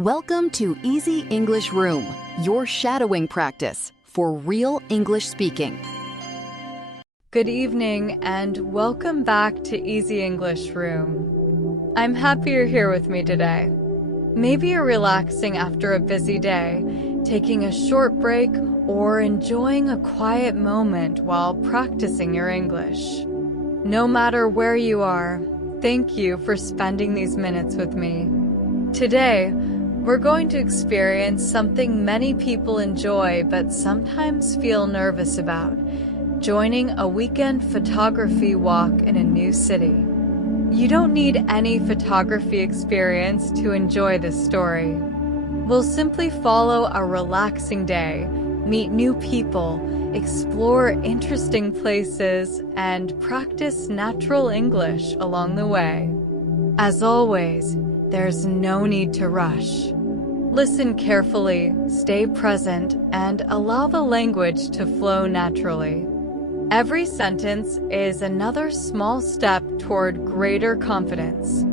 Welcome to Easy English Room, your shadowing practice for real English speaking. Good evening and welcome back to Easy English Room. I'm happy you're here with me today. Maybe you're relaxing after a busy day, taking a short break, or enjoying a quiet moment while practicing your English. No matter where you are, thank you for spending these minutes with me. Today, we're going to experience something many people enjoy but sometimes feel nervous about: joining a weekend photography walk in a new city. You don't need any photography experience to enjoy this story. We'll simply follow a relaxing day, meet new people, explore interesting places, and practice natural English along the way. As always, there's no need to rush. Listen carefully, stay present, and allow the language to flow naturally. Every sentence is another small step toward greater confidence.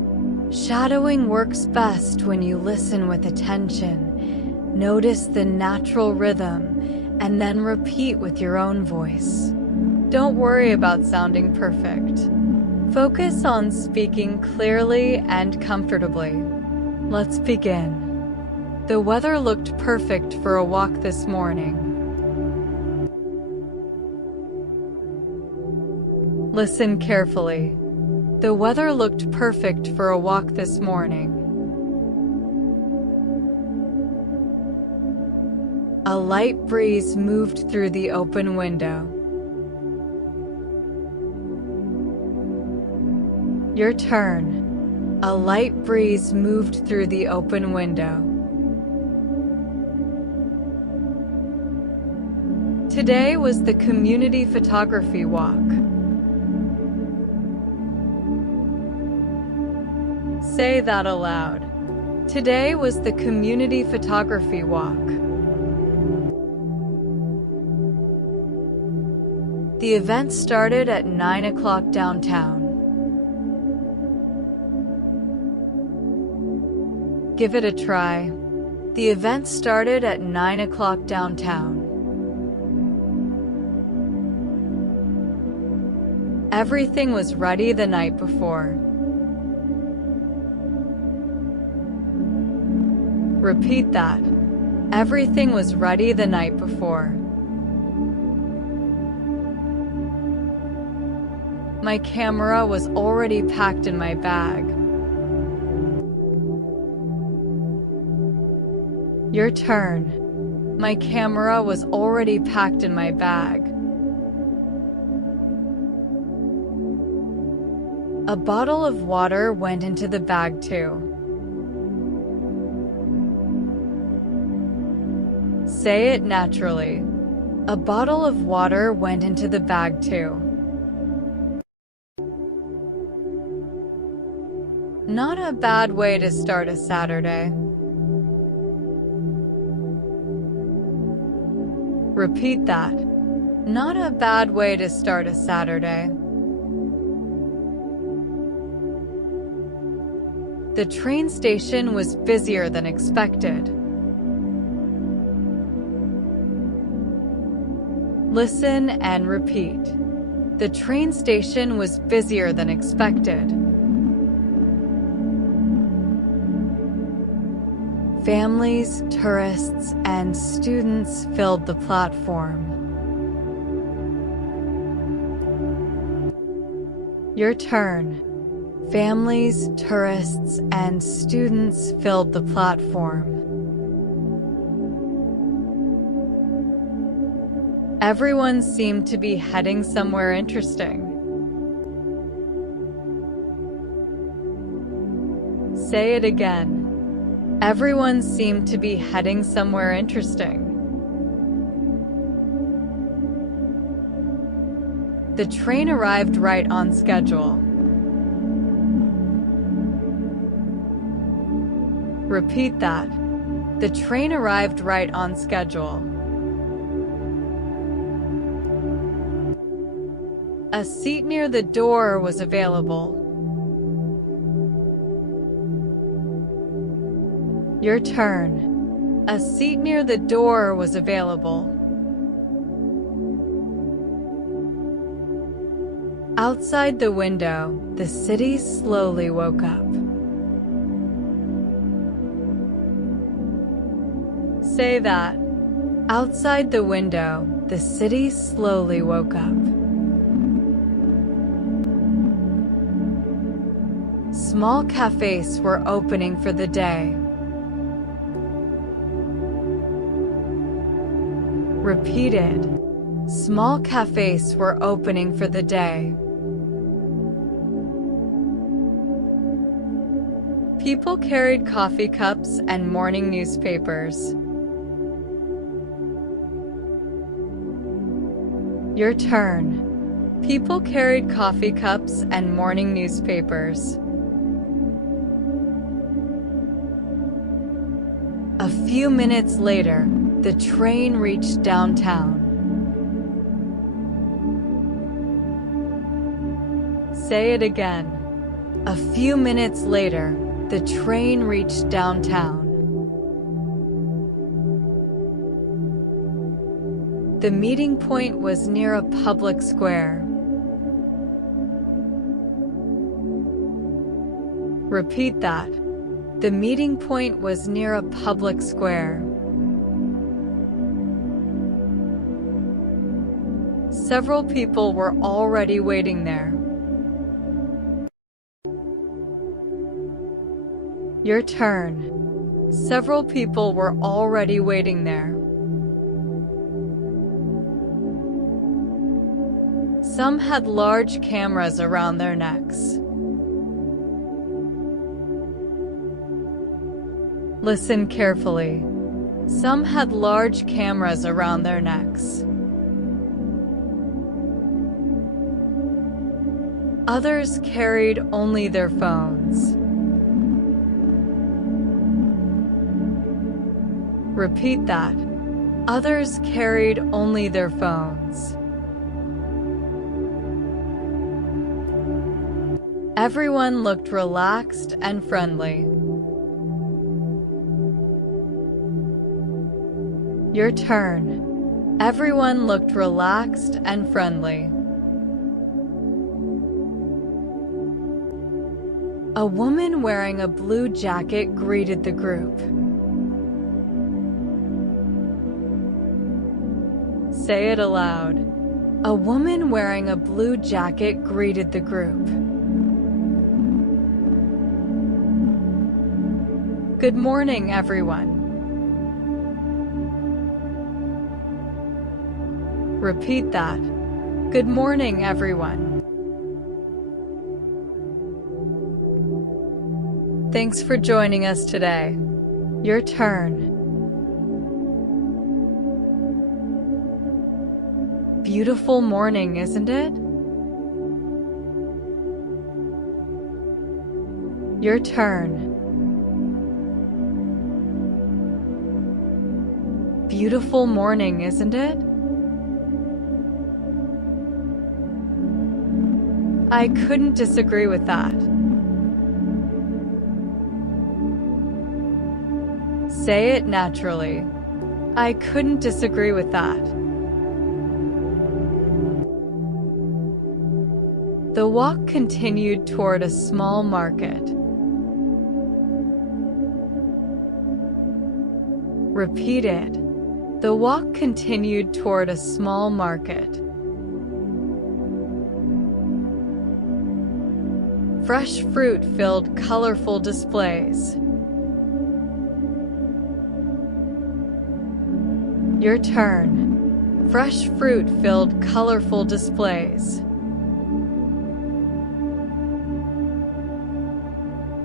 Shadowing works best when you listen with attention, notice the natural rhythm, and then repeat with your own voice. Don't worry about sounding perfect. Focus on speaking clearly and comfortably. Let's begin. The weather looked perfect for a walk this morning. Listen carefully. The weather looked perfect for a walk this morning. A light breeze moved through the open window. Your turn. A light breeze moved through the open window. Today was the community photography walk. Say that aloud. Today was the community photography walk. The event started at 9 o'clock downtown. Give it a try. The event started at 9 o'clock downtown. Everything was ready the night before. Repeat that. Everything was ready the night before. My camera was already packed in my bag. Your turn. My camera was already packed in my bag. A bottle of water went into the bag too. Say it naturally. A bottle of water went into the bag too. Not a bad way to start a Saturday. Repeat that. Not a bad way to start a Saturday. The train station was busier than expected. Listen and repeat. The train station was busier than expected. Families, tourists, and students filled the platform. Your turn. Families, tourists, and students filled the platform. Everyone seemed to be heading somewhere interesting. Say it again. Everyone seemed to be heading somewhere interesting. The train arrived right on schedule. Repeat that. The train arrived right on schedule. A seat near the door was available. Your turn. A seat near the door was available. Outside the window, the city slowly woke up. Say that. Outside the window, the city slowly woke up. Small cafes were opening for the day. Repeated. Small cafes were opening for the day. People carried coffee cups and morning newspapers. Your turn. People carried coffee cups and morning newspapers. A few minutes later, the train reached downtown. Say it again. A few minutes later, the train reached downtown. The meeting point was near a public square. Repeat that. The meeting point was near a public square. Several people were already waiting there. Your turn. Several people were already waiting there. Some had large cameras around their necks. Listen carefully. Some had large cameras around their necks. Others carried only their phones. Repeat that. Others carried only their phones. Everyone looked relaxed and friendly. Your turn. Everyone looked relaxed and friendly. A woman wearing a blue jacket greeted the group. Say it aloud. A woman wearing a blue jacket greeted the group. Good morning, everyone. Repeat that. Good morning, everyone. Thanks for joining us today. Your turn. Beautiful morning, isn't it? Your turn. Beautiful morning, isn't it? I couldn't disagree with that. Say it naturally. I couldn't disagree with that. The walk continued toward a small market. Repeat it. The walk continued toward a small market. Fresh fruit filled colorful displays. Your turn. Fresh fruit filled colorful displays.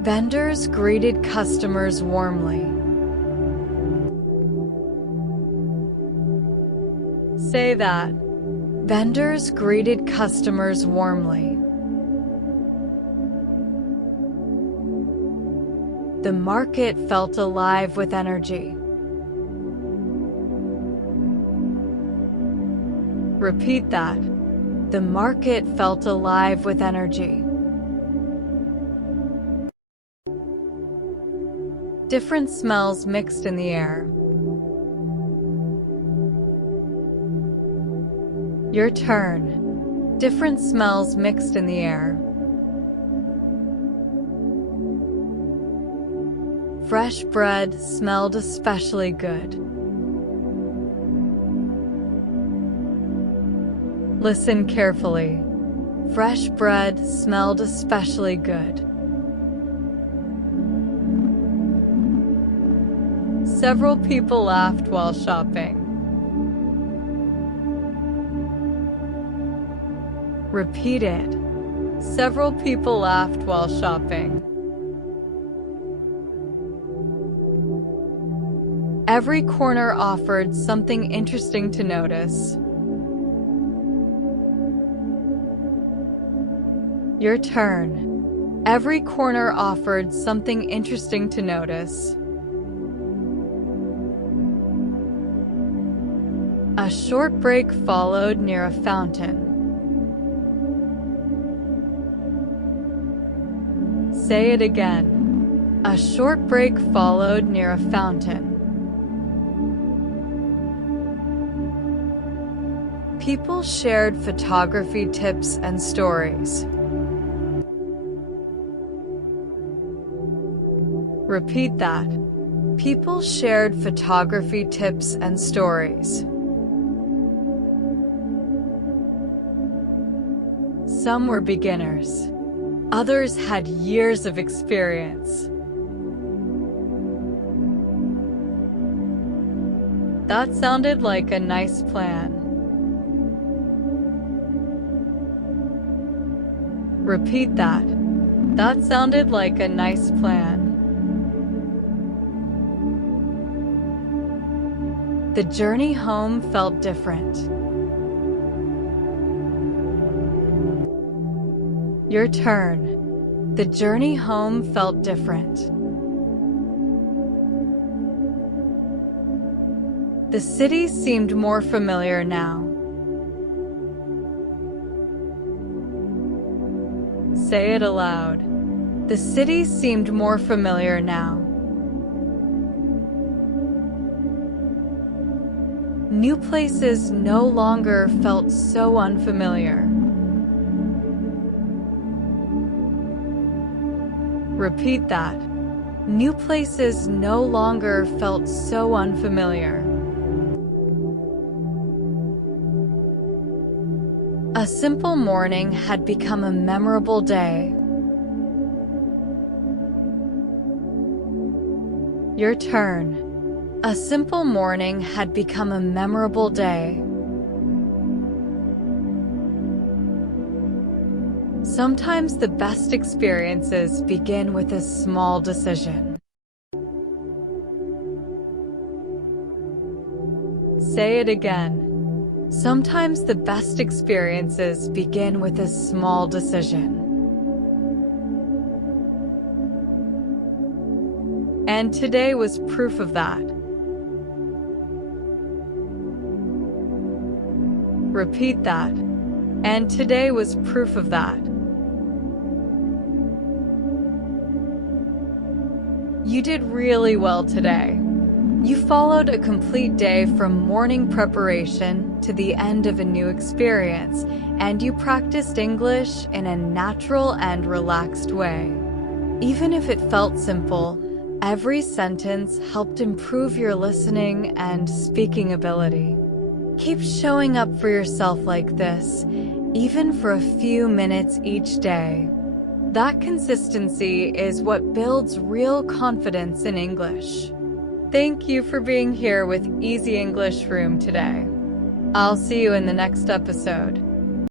Vendors greeted customers warmly. Say that. Vendors greeted customers warmly. The market felt alive with energy. Repeat that. The market felt alive with energy. Different smells mixed in the air. Your turn. Different smells mixed in the air. Fresh bread smelled especially good. Listen carefully. Fresh bread smelled especially good. Several people laughed while shopping. Repeat it. Several people laughed while shopping. Every corner offered something interesting to notice. Your turn. Every corner offered something interesting to notice. A short break followed near a fountain. Say it again. A short break followed near a fountain. People shared photography tips and stories. Repeat that. People shared photography tips and stories. Some were beginners. Others had years of experience. That sounded like a nice plan. Repeat that. That sounded like a nice plan. The journey home felt different. Your turn. The journey home felt different. The city seemed more familiar now. Say it aloud. The city seemed more familiar now. New places no longer felt so unfamiliar. Repeat that. New places no longer felt so unfamiliar. A simple morning had become a memorable day. Your turn. A simple morning had become a memorable day. Sometimes the best experiences begin with a small decision. Say it again. Sometimes the best experiences begin with a small decision. And today was proof of that. Repeat that. And today was proof of that. You did really well today. You followed a complete day from morning preparation to the end of a new experience, and you practiced English in a natural and relaxed way. Even if it felt simple, every sentence helped improve your listening and speaking ability. Keep showing up for yourself like this, even for a few minutes each day. That consistency is what builds real confidence in English. Thank you for being here with Easy English Room today. I'll see you in the next episode.